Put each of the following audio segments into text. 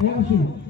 yang.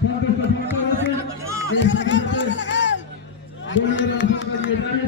সন্তুষ্ট সমর্থ হয়েছে এই সাথে সাথে দলীয় রান সংখ্যা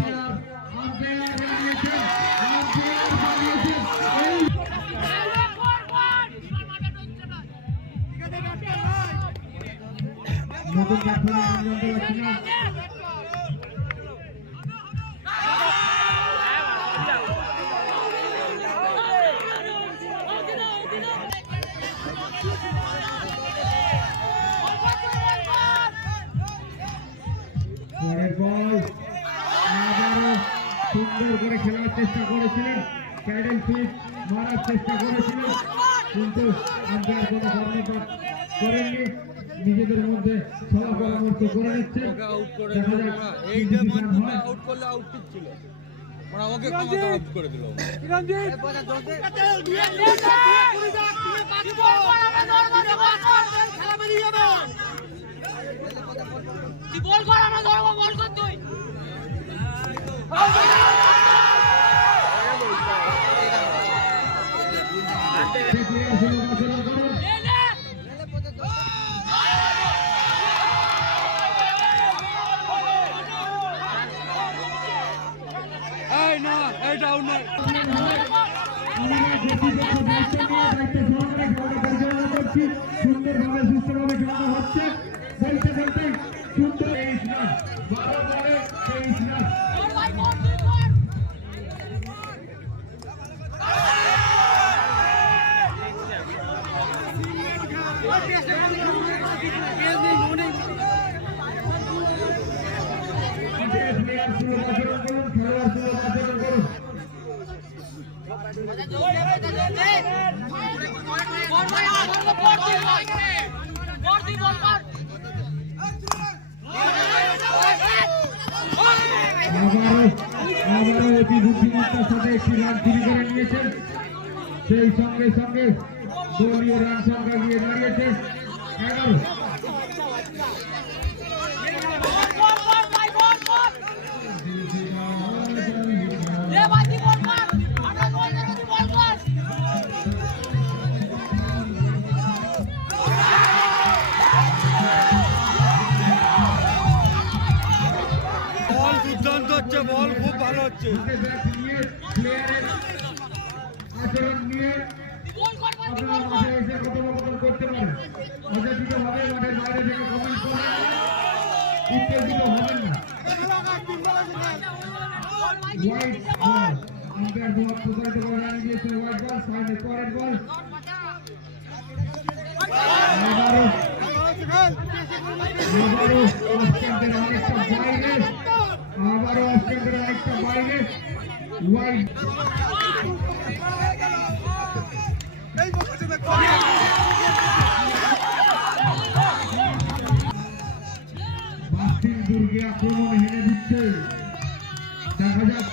পরের বল আবারও সুন্দর করে খেলার চেষ্টা করেছিলেন। প্যাডেল ফিট মারার চেষ্টা করেছিলেন। কিন্তু আম্পায়ার কোনো কর্ণপাত করেননি। নিজেদের মধ্যে সভা পরামর্শ করে নিচ্ছে। আউট করে দেখা যাক এইটা decision মাধ্যমে আউট করলে আউট ছিল। ওরা ওকে ক্ষমতা আউট করে দিল। বল কর আমরা ধরবো বল কর তুই। সুন্দরভাবে সুস্থভাবে খেলানো হচ্ছে বলতে বলতে সুন্দর তেইশ রান আবারও অতি একটি রান চুরি করে সেই সঙ্গে সঙ্গে দলীয় রান সংখ্যা গিয়ে দাঁড়িয়েছে। এগারো হচ্ছে। আচরণ নিয়ে আপনারা মাঠে এসে কথোপকথন করতে পারেন। অযাচিত ভাবে মাঠের বাইরে থেকে কমেন্ট করবেন উত্তেজিত হবেন না। হোয়াইট বল সাইডে পরের বাইরে আবারও অস্ট্রেলিয়ার অনেকটা বাইরে হোয়াইট বাস্তিল দুর্গে আক্রমণ হেরে দিচ্ছে। দেখা যাক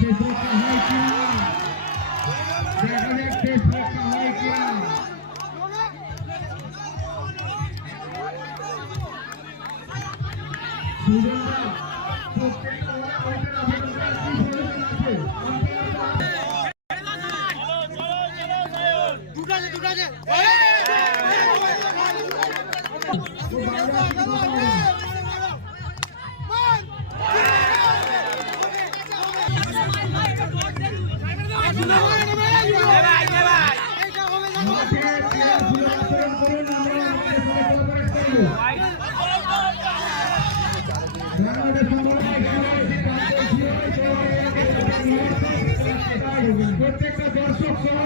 প্রত্যেকটা দর্শক সহ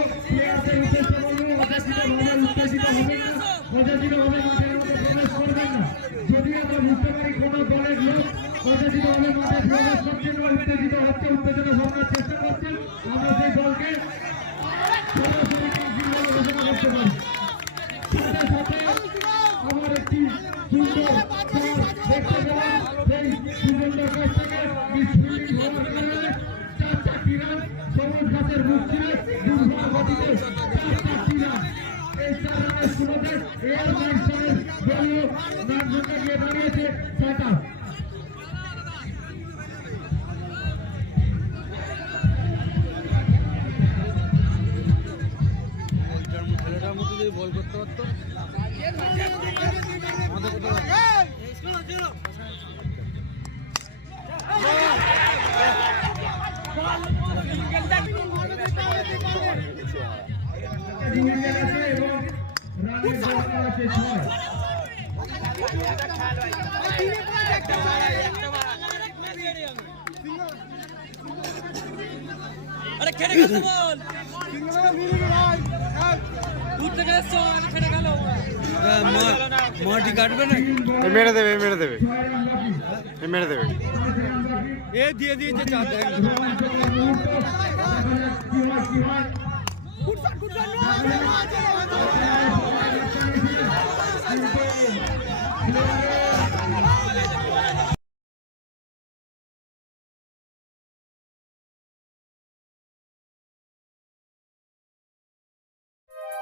উত্তেজিত করবেন না যদি আমরা বুঝতে পারি কোনো দলের লোক ভাবে মাঠে প্রবেশ করছেন বা উত্তেজিত হচ্ছে, উত্তেজনা ভাবনার চেষ্টা করছেন আমরা সেই দলকে সরাসরি ঘোষণা করতে পারি। সাথে সাথে আমার একটি সুন্দর দেখতে পেলাম, সেই সুন্দর কাছ থেকে মিসফিল্ডিং হওয়ার কারণে চার চারটি রান সবুজ ঘাসের মুখ ছিঁড়ে দুর্বল গতিতে চার চারটি রান এই চার রানের শুরুতে এয়ার মাইস্টারের দলীয় গিয়ে দাঁড়িয়েছে ছয়টা। আরে খেটে গেছে বল। দূর থেকে এসছো খেটে গেল। মাটি কাটবে না। তিন বল এ মেরে দেবে এ মেরে দেবে। মেরে দেবে। এ দিয়ে দিয়েছে চার দেখ। রোমাঞ্চকর মুহূর্ত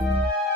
দেখা